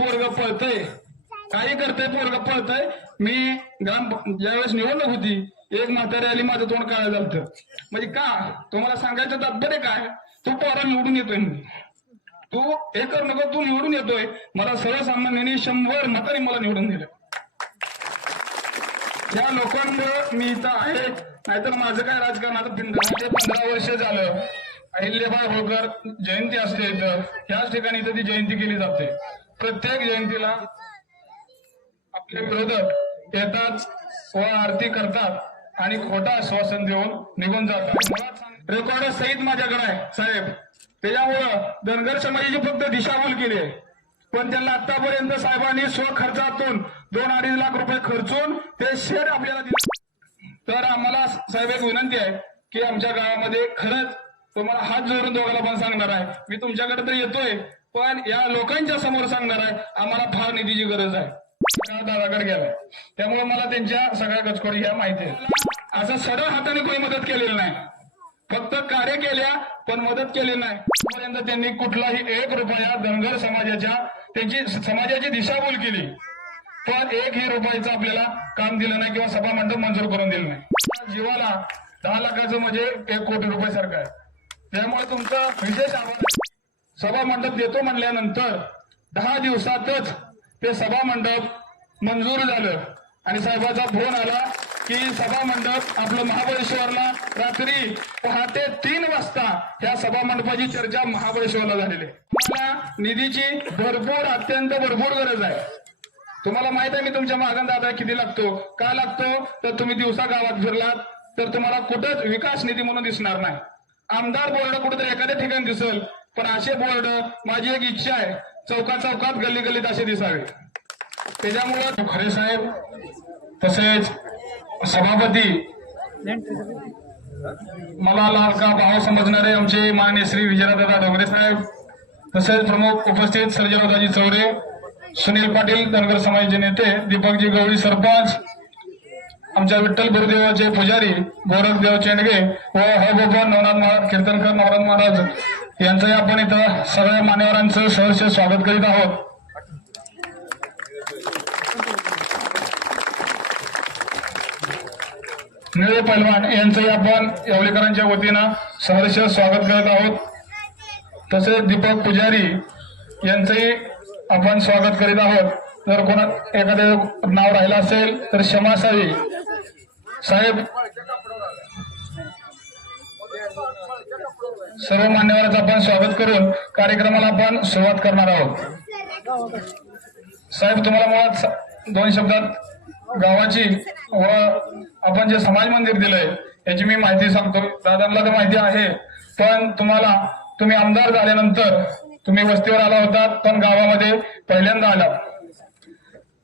पोरग पळतय, काही करतय, पोरग पळतय. मी ज्यावेळेस निवडणूक होती, एक म्हातारी आली, माझं तोंड काळं झालं. म्हणजे का तुम्हाला सांगायचं तात्पर्य काय, तू पोरा निवडून येतोय, तू हे करू नको, तू निवडून येतोय. मला सर्वसामान्यांनी 100 मतांनी मला निवडून दिलं. या लोकांमुळे मी इथं आहे, नाहीतर माझं काय राजकारणाचं पिंड. 15 वर्ष झालं अहिल्याबाई होळकर जयंती असते इथं, याच ठिकाणी इथं ती जयंती केली जाते. प्रत्येक जयंतीला आपले विरोधक येतात व आरती करतात आणि खोटा आश्वासन देऊन निघून जातात. रेकॉर्ड सहित माझ्याकडे आहे साहेब. त्याच्यामुळं धनगर समाजाची फक्त दिशाभूल केली आहे, पण त्यांना आतापर्यंत साहेबांनी स्वखर्चातून 2-2.5 लाख रुपये खर्चून ते शेड आपल्याला दिले. तर आम्हाला साहेब एक विनंती आहे की आमच्या गावामध्ये खरंच तुम्हाला हात जोडून दोघाला पण सांगणार आहे, मी तुमच्याकडे तर येतोय, पण या लोकांच्या समोर सांगणार आहे, आम्हाला फार निधीची गरज आहे. दादाकडे गेलाय, त्यामुळे मला त्यांच्या सगळ्या गचकोडी ह्या माहिती आहे. असं सरळ हाताने कोणी मदत केलेली नाही, फक्त कार्य केल्या पण मदत केली नाही. पर्यंत त्यांनी कुठलाही 1 रुपया धनगर समाजाच्या त्यांची समाजाची दिशाभूल केली, पण 1ही रुपयाचं आपल्याला काम दिलं नाही किंवा सभा मंडप मंजूर करून दिलं नाही. जीवाला 10 लाखाचं म्हणजे 1 कोटी रुपये सारखं आहे. त्यामुळे तुमचं विशेष आभार. सभा मंडप देतो म्हणल्यानंतर 10 दिवसातच ते सभा मंडप मंजूर झालं आणि साहेबाचा फोन आला की सभा मंडप आपलं महाबळेश्वरला रात्री पहाटे 3 वाजता या सभा मंडपाची चर्चा महाबळेश्वरला झालेली आहे. मला निधीची अत्यंत भरपूर गरज आहे. तुम्हाला माहित आहे मी तुमच्या मागं दादा किती लागतो, का लागतो, तर तुम्ही दिवसा गावात फिरलात तर तुम्हाला कुठंच विकास निधी म्हणून दिसणार नाही. आमदार बोर्ड कुठेतरी एखाद्या ठिकाणी दिसेल, पण असे बोर्ड माझी एक इच्छा आहे चौकात गल्ली गल्लीत असे दिसावे. त्याच्यामुळं खरे साहेब तसेच सभापती मला लाडका भाव समजणारे आमचे माननीय श्री विजयदादा डोंगरे साहेब, तसेच प्रमुख उपस्थित सर्जेरावजी चौरे, सुनील पाटील धनगर समाजाचे नेते, दीपकजी गवळी सरपंच, आमच्या विठ्ठल गुरुदेवाचे पुजारी गोरखदेव चेंडगे व हबोबन नवनाथ महाराज कीर्तनकर नवनाथ महाराज यांचंही आपण इथं सगळ्या मान्यवरांचं सहर्ष स्वागत करीत आहोत. निळे पैलवान यांचंही आपण येवलेकरांच्या वतीनं सहर्ष स्वागत करत आहोत. तसेच दीपक पुजारी यांचंही आपण स्वागत करीत आहोत. जर कोणा एखादं नाव राहिलं असेल तर क्षमा असावी. साहेब सर्व मान्यवरांचं आपण स्वागत करून कार्यक्रमाला आपण सुरुवात करणार आहोत. साहेब तुम्हाला मुळात 2 शब्दात गावाची व आपण जे समाज मंदिर दिलंय याची मी माहिती सांगतो. दादांना तर माहिती आहे, पण तुम्ही आमदार झाल्यानंतर तुम्ही वस्तीवर आला होता, पण गावामध्ये पहिल्यांदा आलात.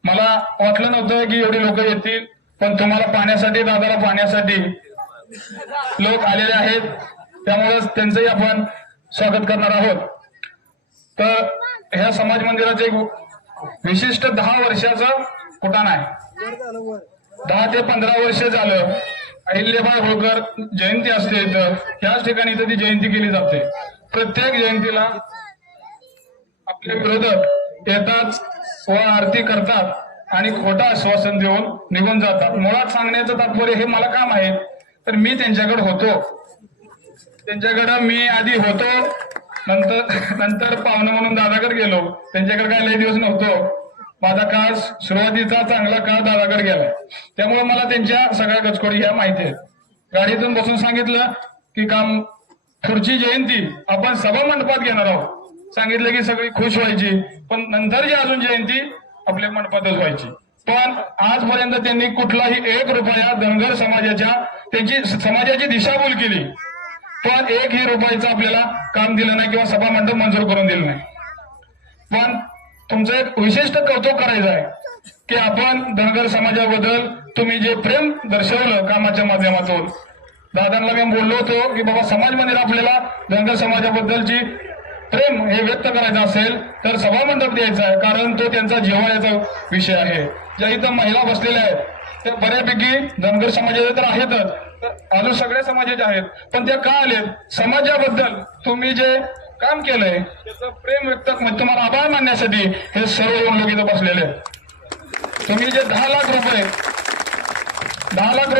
मला वाटलं नव्हतं की एवढी लोक येतील, पण तुम्हाला पाण्यासाठी, दादाला पाण्यासाठी लोक आलेले आहेत, त्यामुळे त्यांचंही आपण स्वागत करणार आहोत. तर ह्या समाज मंदिराचं एक विशिष्ट 10 वर्षाचं कुटाण आहे. 10 ते 15 वर्ष झालं अहिल्याबाई होळकर जयंती असते इथं, याच ठिकाणी इथं ती जयंती केली जाते. प्रत्येक जयंतीला आपले विरोधक येतात व आरती करतात आणि खोटा आश्वासन देऊन निघून जातात. मुळात सांगण्याचं तात्पर्य हे मला काम आहे, तर मी त्यांच्याकडे होतो, त्यांच्याकडे मी आधी होतो, नंतर पाहुणं म्हणून दादाकडे गेलो. त्यांच्याकडे काय लय दिवस नव्हतो. माझा काळ सुरुवातीचा चांगला काळ दादाकडे गेला, त्यामुळे मला त्यांच्या सगळ्या गचकोडी ह्या माहिती आहेत. गाडीतून बसून सांगितलं की काम पुढची जयंती आपण सभा मंडपात घेणार आहोत. सांगितलं की सगळी खुश व्हायची, पण नंतरची अजून जयंती आपल्या मंडपातच व्हायची. पण आजपर्यंत त्यांनी कुठलाही 1 रुपया धनगर समाजाच्या त्यांची समाजाची दिशाभूल केली, पण 1ही रुपयाचं आपल्याला काम दिलं नाही किंवा सभा मंडप मंजूर करून दिलं नाही. पण तुमचं एक विशिष्ट कौतुक करायचं आहे की आपण धनगर समाजाबद्दल तुम्ही जे प्रेम दर्शवलं कामाच्या माध्यमातून. दादांना मी बोललो होतो की बाबा समाज मंदिर आपल्याला धनगर समाजाबद्दलची प्रेम हे व्यक्त करायचं असेल तर सभा मंडप द्यायचा आहे, कारण तो त्यांचा जिव्हाळ्याचा विषय आहे. ज्या इथं महिला बसलेल्या आहेत त्या बऱ्यापैकी धनगर समाजाचे तर आहेतच, अजून सगळ्या समाजाचे आहेत, पण त्या का आलेत समाजाबद्दल तुम्ही जे काम केलंय त्याचं प्रेम व्यक्त म्हणजे तुम्हाला आभार मानण्यासाठी हे सर्व लोक इथं बसलेले आहेत. तुम्ही जे 10 लाख रुपये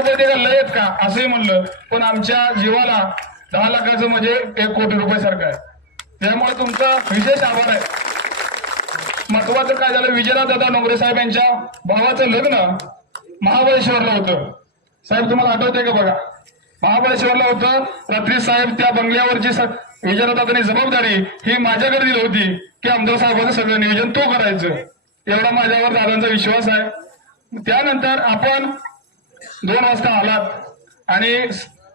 ते का लय आहेत का असंही म्हणलं, पण आमच्या जीवाला 10 लाखाचं म्हणजे 1 कोटी रुपये सारखं आहे. त्यामुळे तुमचा विशेष आभार आहे. महत्वाचं काय झालं, विजयदादा डोंगरे साहेब यांच्या भावाचं लग्न महाबळेश्वरला होतं. साहेब तुम्हाला आठवतंय का बघा, महाबळेश्वरला होतं. रात्री साहेब त्या बंगल्यावरची विजयदादांनी जबाबदारी ही माझ्याकडे दिली होती की आमदार साहेबांचं सगळं नियोजन तो करायचं. एवढा माझ्यावर दादांचा विश्वास आहे. त्यानंतर आपण 2 वाजता आलात आणि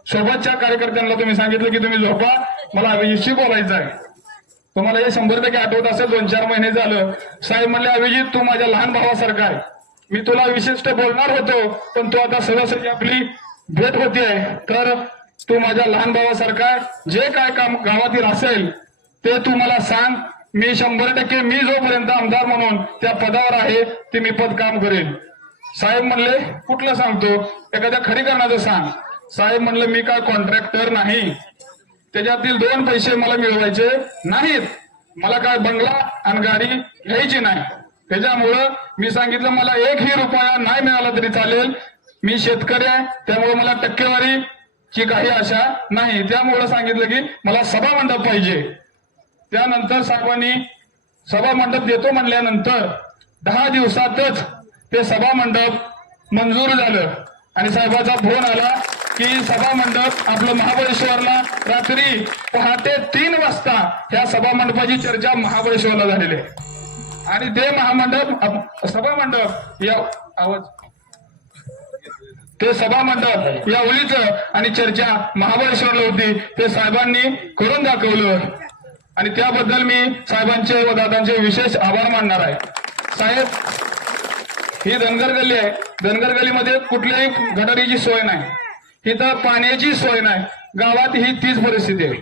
सोबतच्या कार्यकर्त्यांना तुम्ही सांगितलं की तुम्ही झोपा, मला अभिजितशी बोलायचं आहे. तुम्हाला हे 100% आठवत असेल. 2-4 महिने झालं साहेब म्हणले, अभिजित तू माझ्या लहान भावासारखा आहे, मी तुला विशिष्ट बोलणार होतो पण तू आता सहजासहजी आपली भेट होतीये तर तू माझ्या लहान भावासारखा आहे. जे काय काम गावातील असेल ते तू मला सांग, मी 100% मी जोपर्यंत आमदार म्हणून त्या पदावर आहे ते मी पद काम करेन. साहेब म्हणले कुठलं सांगतो, एखाद्या खरीकरणाचं सांग. साहेब म्हणलं मी काय कॉन्ट्रॅक्टर नाही, त्याच्यातील 2 पैसे मला मिळवायचे नाहीत, मला काय बंगला आणि गाडी घ्यायची नाही. त्याच्यामुळं मी सांगितलं मला 1ही रुपया नाही मिळाला तरी चालेल, मी शेतकरी आहे त्यामुळे मला टक्केवारीची काही आशा नाही. त्यामुळं सांगितलं की मला सभा मंडप पाहिजे. त्यानंतर साहेबांनी सभा मंडप देतो म्हणल्यानंतर 10 दिवसातच ते सभा मंडप मंजूर झालं आणि साहेबाचा फोन आला की सभा मंडप आपलं महाबळेश्वरला रात्री पहाटे 3 वाजता ह्या सभा मंडपाची चर्चा महाबळेश्वरला झालेली आहे. आणि ते सभा मंडप या आवाज ते सभा मंडप या ओळीचं आणि चर्चा महाबळेश्वरला होती, ते साहेबांनी करून दाखवलं आणि त्याबद्दल मी साहेबांचे व दादांचे विशेष आभार मानणार आहे. साहेब ही धनगर गल्ली आहे, धनगर गल्लीमध्ये कुठल्याही गटारीची सोय नाही, इथं पाण्याची सोय नाही. गावात ही तीच परिस्थिती आहे,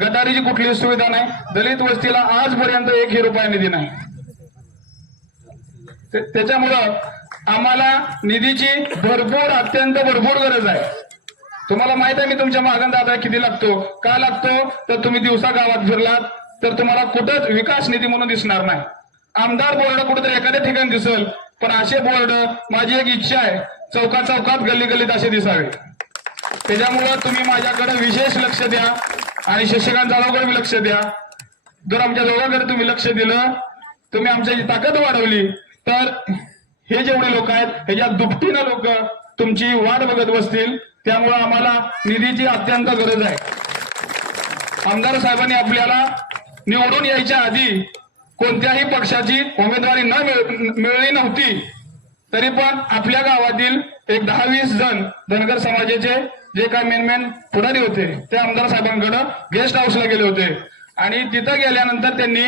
गटारीची कुठलीही सुविधा नाही. दलित वस्तीला आजपर्यंत 1ही रुपया निधी नाही. त्याच्यामुळं आम्हाला निधीची अत्यंत भरपूर गरज आहे. तुम्हाला माहित आहे मी तुमच्या मागं दादा किती लागतो, का लागतो तर तुम्ही दिवसा गावात फिरलात तर तुम्हाला कुठंच विकास निधी म्हणून दिसणार नाही. आमदार बोर्ड कुठेतरी एखाद्या ठिकाणी दिसेल, पण असे बोर्ड माझी एक इच्छा आहे चौकात गल्ली गल्लीत असे दिसावे. त्याच्यामुळं तुम्ही माझ्याकडे विशेष लक्ष द्या आणि शशिकांत जाधवकडे लक्ष द्या. जर आमच्या दोघांकडे तुम्ही लक्ष दिलं, तुम्ही आमची ताकद वाढवली तर हे जेवढे लोक आहेत ह्याच्या दुपटीनं लोक तुमची वाट बघत बसतील. त्यामुळे आम्हाला निधीची अत्यंत गरज आहे. आमदार साहेबांनी आपल्याला निवडून यायच्या आधी कोणत्याही पक्षाची उमेदवारी मिळली नव्हती, तरी पण आपल्या गावातील एक 10-20 जण धनगर समाजाचे जे काय मेन पुढारी होते ते आमदार साहेबांकडे गेस्ट हाऊसला गेले होते आणि तिथं गेल्यानंतर त्यांनी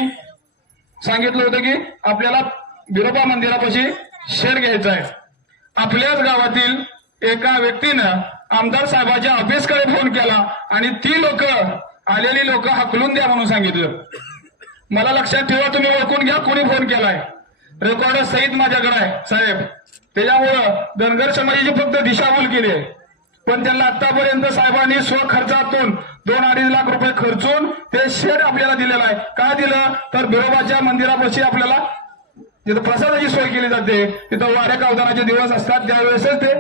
सांगितलं होतं की आपल्याला बिरोबा मंदिरापाशी शेड घ्यायचा आहे. आपल्याच गावातील एका व्यक्तीनं आमदार साहेबाच्या ऑफिसकडे फोन केला आणि ती आलेली लोक हकलून द्या म्हणून सांगितलं. मला लक्षात ठेवा, तुम्ही ओळखून घ्या कोणी फोन केलाय, रेकॉर्ड सहित माझ्याकडे आहे साहेब. त्याच्यामुळं धनगर समाजाची फक्त दिशाभूल केली आहे, पण त्यांना आतापर्यंत साहेबांनी स्वखर्चातून 2-2.5 लाख रुपये खर्चून ते शेड आपल्याला दिलेलं आहे. का दिलं तर बिरोबाच्या मंदिरापाशी आपल्याला जिथं प्रसादाची सोय केली जाते, तिथं वाऱ्या कावदानाचे दिवस असतात त्यावेळेसच ते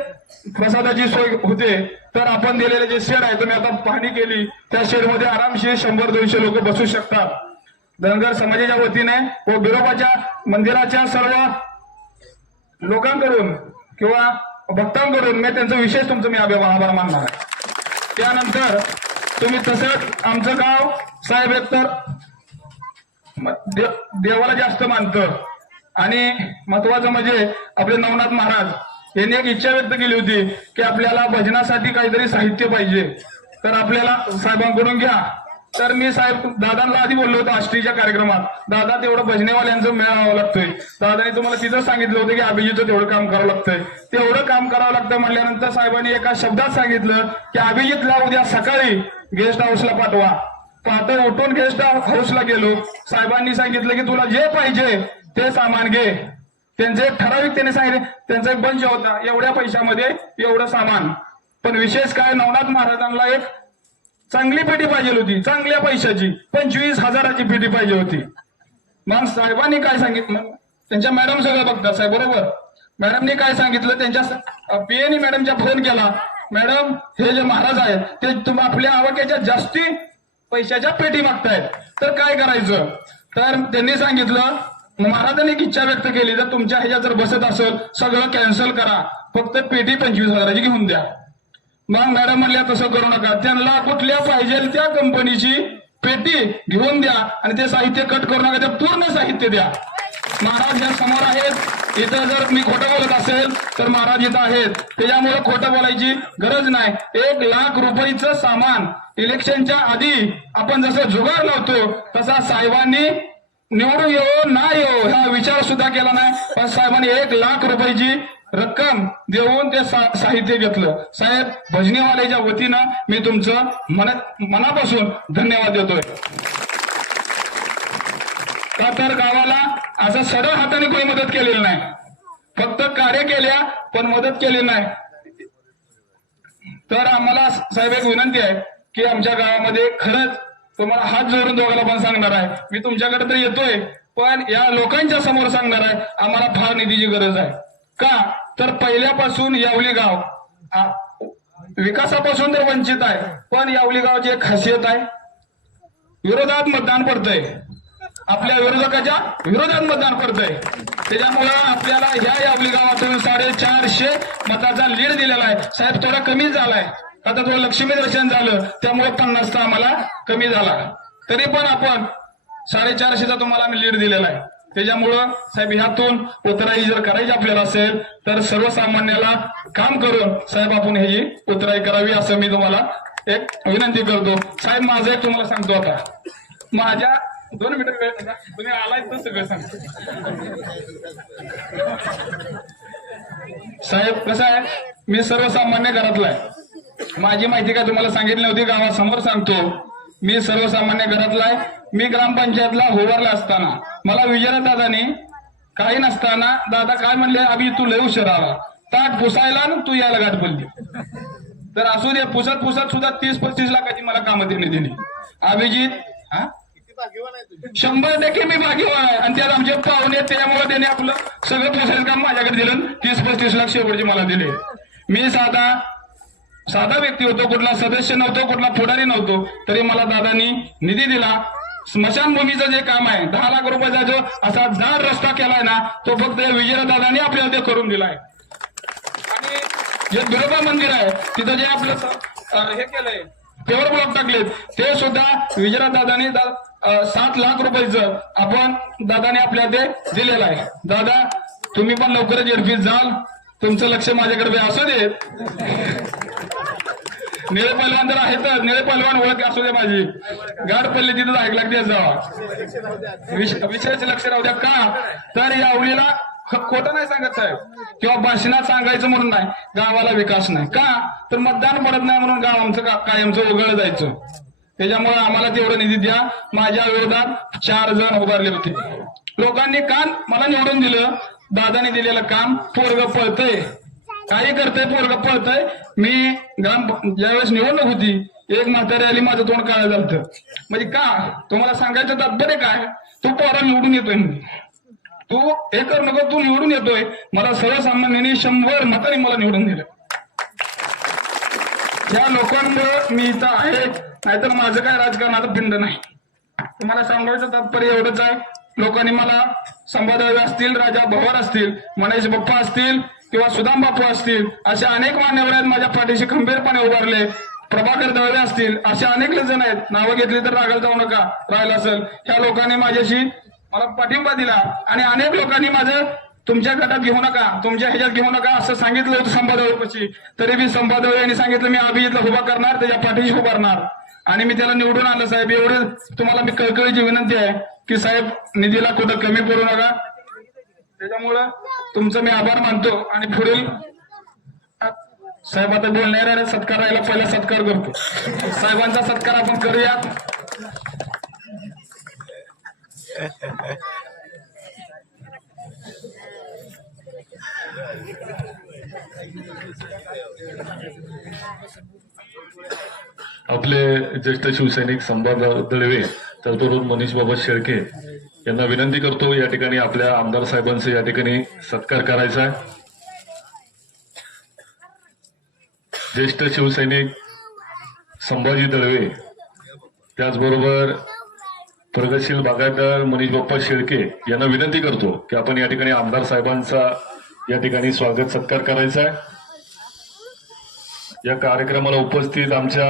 प्रसादाची सोय होते. तर आपण दिलेले जे शेड आहे, तुम्ही आता पाहणी केली, त्या शेडमध्ये आरामशीर 100-200 लोक बसू शकतात. धनगर समाजाच्या वतीने व बिरोबाच्या मंदिराच्या सर्व लोकांकडून किंवा भक्तांकडून मी त्यांचं विशेष मी आभार मानणार आहे. त्यानंतर तुम्ही तसंच आमचं गाव साहेब एकतर देवाला जास्त मानतं आणि महत्वाचं म्हणजे आपले नवनाथ महाराज यांनी एक इच्छा व्यक्त केली होती की आपल्याला भजनासाठी काहीतरी साहित्य पाहिजे, तर आपल्याला साहेबांकडून घ्या. तर मी साहेब दादांना आधी बोललो होतो आष्टीच्या कार्यक्रमात, दादा तेवढं भजनेवाल्यांचं मेळावं लागतंय. दादाने तुम्हाला तिथं सांगितलं होतं की अभिजितचं तेवढं काम करावं लागतंय, तेवढं काम करावं लागतं म्हणल्यानंतर साहेबांनी एका शब्दात सांगितलं की अभिजितला उद्या सकाळी गेस्ट हाऊसला पाठवा. पहाटे उठून गेस्ट हाऊसला गेलो. साहेबांनी सांगितलं की तुला जे पाहिजे ते सामान घे. त्यांचे ठराविक त्यांनी सांगितले, त्यांचा एक बंच होता, एवढ्या पैशामध्ये एवढं सामान. पण विशेष काय, नवनाथ महाराजांना एक चांगली पेटी पाहिजे होती, चांगल्या पैशाची 25,000ची पेटी पाहिजे होती. मग साहेबांनी काय सांगितलं, त्यांच्या मॅडम सगळं बघतात साहेब बरोबर. मॅडमनी काय सांगितलं, त्यांच्या पीएनी मॅडमच्या फोन केला, मॅडम हे जे महाराज आहेत ते तुम्ही आपल्या आवकेच्या जास्ती पैशाच्या पेटी मागतायत, तर काय करायचं. तर त्यांनी सांगितलं, महाराजांनी इच्छा व्यक्त केली, जर तुमच्या ह्याच्या जर बसत असेल सगळं कॅन्सल करा, फक्त पेटी 25,000ची घेऊन द्या. मग मॅडम म्हणल्या तसं करू नका, त्यांना कुठल्या पाहिजे त्या कंपनीची पेटी घेऊन द्या आणि ते साहित्य कट करू नका, ते पूर्ण साहित्य द्या. महाराज या समोर आहेत, इथं जर मी खोटं बोलत असेल तर महाराज इथं आहेत, त्याच्यामुळे खोटं बोलायची गरज नाही. 1,00,000 रुपयाचं सामान इलेक्शनच्या आधी आपण जसं जुगार लावतो तसा साहेबांनी निवडून येऊ ना येऊ हा विचार सुद्धा केला नाही, पण साहेबांनी 1,00,000 रुपयाची रक्कम देऊन ते साहित्य घेतलं. साहेब भजनीवाल्याच्या वतीनं मी तुमचं मनापासून धन्यवाद देतोय. का तर गावाला असं सरळ हाताने कोणी मदत केलेली नाही, फक्त कार्य केल्या पण मदत केली नाही. तर आम्हाला साहेब एक विनंती आहे की आमच्या गावामध्ये खरंच तुम्हाला हात जोडून दोघांना पण सांगणार आहे, मी तुमच्याकडे तर येतोय पण या लोकांच्या समोर सांगणार आहे, आम्हाला फार निधीची गरज आहे. का तर पहिल्यापासून यावली गाव विकासापासून तर वंचित आहे, पण यावली गावाची एक खासियत आहे, विरोधात मतदान पडतंय, आपल्या विरोधकाच्या विरोधात मतदान पडतंय. त्याच्यामुळं आपल्याला ह्या यावली गावातून 450 मताचा लीड दिलेला आहे. साहेब थोडा कमी झालाय, आता थोडं लक्ष्मी दर्शन झालं त्यामुळे 50चा आम्हाला कमी झाला, तरी पण आपण 450चा तुम्हाला आम्ही लीड दिलेला आहे. त्याच्यामुळं साहेब ह्यातून उतराई जर करायची आपल्याला असेल तर सर्वसामान्याला काम करून साहेब आपण ह्याची उतराई करावी असं मी तुम्हाला एक विनंती करतो. साहेब माझं एक तुम्हाला सांगतो, आता माझ्या 2 मिनिटं वेळ तुम्ही आलाय तर सगळं सांगतो. साहेब कसं आहे, मी सर्वसामान्य घरातला आहे, माझी माहिती काय तुम्हाला सांगितली नव्हती, गावासमोर सांगतो. मी सर्वसामान्य घरातला आहे. मी ग्रामपंचायतला होवारला असताना मला विजयदादांनी काही नसताना दादा काय म्हणले, अभि तू लय उशीर आला, ताट पुसायला ना तू यायला गाठ पडली. तर असू दे, पुसत सुद्धा 30-35 लाखाची मला कामं त्यांनी दिली. अभिजित 100% मी भाग्यवान आहे आणि त्यात आमचे पाहुणे त्यामुळे त्याने आपलं सगळं पुसायचं काम माझ्याकडे दिलं. 30-35 लाख शेवटचे मला दिले. मी साधा व्यक्ती होतो, कुठला सदस्य नव्हतो, कुठला पुढारी नव्हतो, तरी मला दादांनी निधी दिला. स्मशानभूमीचं जे काम आहे 10 लाख रुपयाचा जो असा जाड रस्ता केलाय ना, तो फक्त विजयदादांनी आपल्याला ते करून दिलाय. आणि जे बिरोबा मंदिर आहे तिथं जे आपलं हे केलंय, पेवर ब्लॉक टाकलेत, ते सुद्धा विजयदादांनी 7 लाख रुपयाचं आपण दादाने आपल्या ते दिलेलं आहे. दादा तुम्ही पण लवकरच एडफीस जाल, तुमचं लक्ष माझ्याकडे असू दे. निळे पहलवान तर आहेतच, निळे पहलवान ओळख असू दे माझी, गाड पडली तिथं ऐकला देत जावा, विशेष लक्ष राहू द्या. का तर यावलीला खोटं नाही सांगत साहेब, किंवा भाषणात सांगायचं म्हणून नाही, गावाला विकास नाही. का तर मतदान पडत नाही म्हणून गाव आमचं कायमचं उघड जायचं. त्याच्यामुळे आम्हाला तेवढं निधी द्या. माझ्या विरोधात 4 जण उभारले होते. लोकांनी कान मला निवडून दिलं, दादाने दिलेलं काम पोरग पळतंय, काही करतंय, पोरग पळतंय. मी ज्यावेळेस निवडणूक होती, एक म्हातारी आली, माझं तोंड काळं झालं. म्हणजे का तुम्हाला सांगायचं तात्पर्य काय, तू पोरा निवडून येतोय, तू हे कर नको, तू निवडून येतोय. मला सर्वसामान्यांनी 100 मतांनी मला निवडून दिलं. या लोकांमुळे मी इथं आहे, नाहीतर माझं काय राजकारणाचं पिंड नाही. तुम्हाला सांगायचं तात्पर्य एवढंच आहे, लोकांनी मला संभादळवे असतील, राजा भवर असतील, मनेश बाप्पा असतील किंवा सुदाम बापू असतील, असे अनेक मान्यवर आहेत माझ्या पाठीशी खंबीरपणे उभारले. प्रभाकर दळवे असतील, असे अनेक जण आहेत, नावं घेतली तर रागाला जाऊ नका, राहिलं असेल. ह्या लोकांनी माझ्याशी मला पाठिंबा दिला आणि अनेक लोकांनी माझं तुमच्या गटात घेऊ नका, तुमच्या ह्याच्यात घेऊ नका असं सांगितलं होतं संभादळवेपाशी. तरी मी संभादळवे यांनी सांगितलं मी अभिजितला उभा करणार, त्याच्या पाठीशी उभारणार आणि मी त्याला निवडून आणलं. साहेब एवढे तुम्हाला मी कळकळीची विनंती आहे की साहेब निधीला कुठं कमी पडू नका. त्याच्यामुळं तुमचं मी आभार मानतो आणि पुढील साहेब आता बोलणाऱ्या सत्कार राहिला, पहिला सत्कार करतो. साहेबांचा सत्कार आपण करूया. आपले ज्येष्ठ शिवसैनिक संभाजीराव दळवे तरुण मनीष बाबा शेळके यांना विनंती करतो या ठिकाणी आपल्या आमदार साहेबांचा या ठिकाणी सत्कार करायचा आहे। ज्येष्ठ शिवसैनिक संभाजी दळवे त्याचबरोबर प्रगतशील बागायतदार मनीष बाप्पा शेळके यांना विनंती करतो की आपण या ठिकाणी आमदार साहेबांचा या ठिकाणी स्वागत सत्कार करायचा आहे। या कार्यक्रमाला उपस्थित आमच्या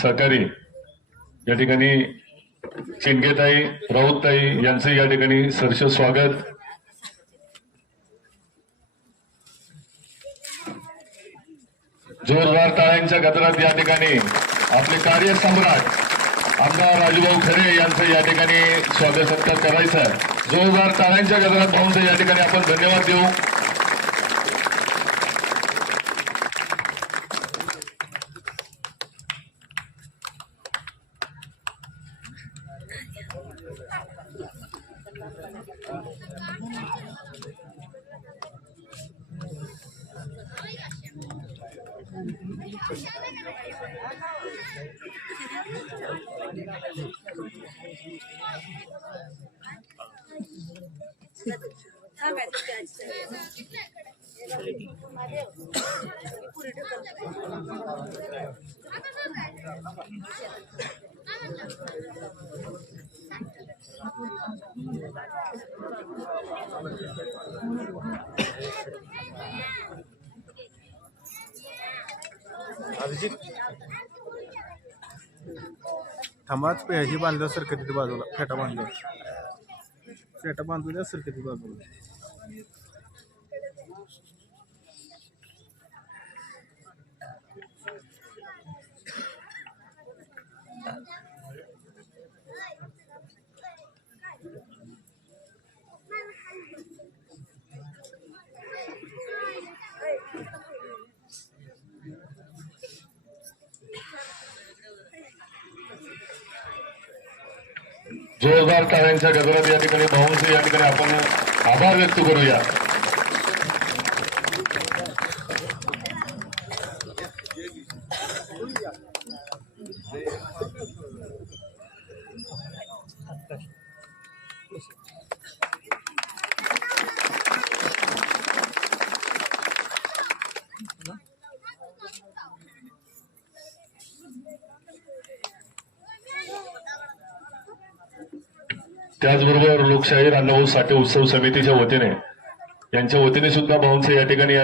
सहकारी या ठिकाणी चिंगेताई राऊतताई यांचं या ठिकाणी सहर्ष स्वागत। जोरदार टाळ्यांच्या गजरात या ठिकाणी आपले कार्यसम्राट आमदार राजूभाऊ खरे यांचं या ठिकाणी स्वागत सत्कार करायचं आहे। जोरदार टाळ्यांच्या गजरात भाऊंचं या ठिकाणी आपण धन्यवाद देऊ। थांबाच पेजी बांधल्या सरकती बाजूला फेटा बांधल्या फेटा बांधूया सरकती बाजूला। जोरदार टाळ्यांच्या गजरात या ठिकाणी भाऊंचे या ठिकाणी आपण आभार व्यक्त करूया। त्याचबरोबर लोकशाहीर अण्णाभाऊ साठे उत्सव समितीच्या वतीने यांच्या वतीने सुद्धा भाऊंचे या ठिकाणी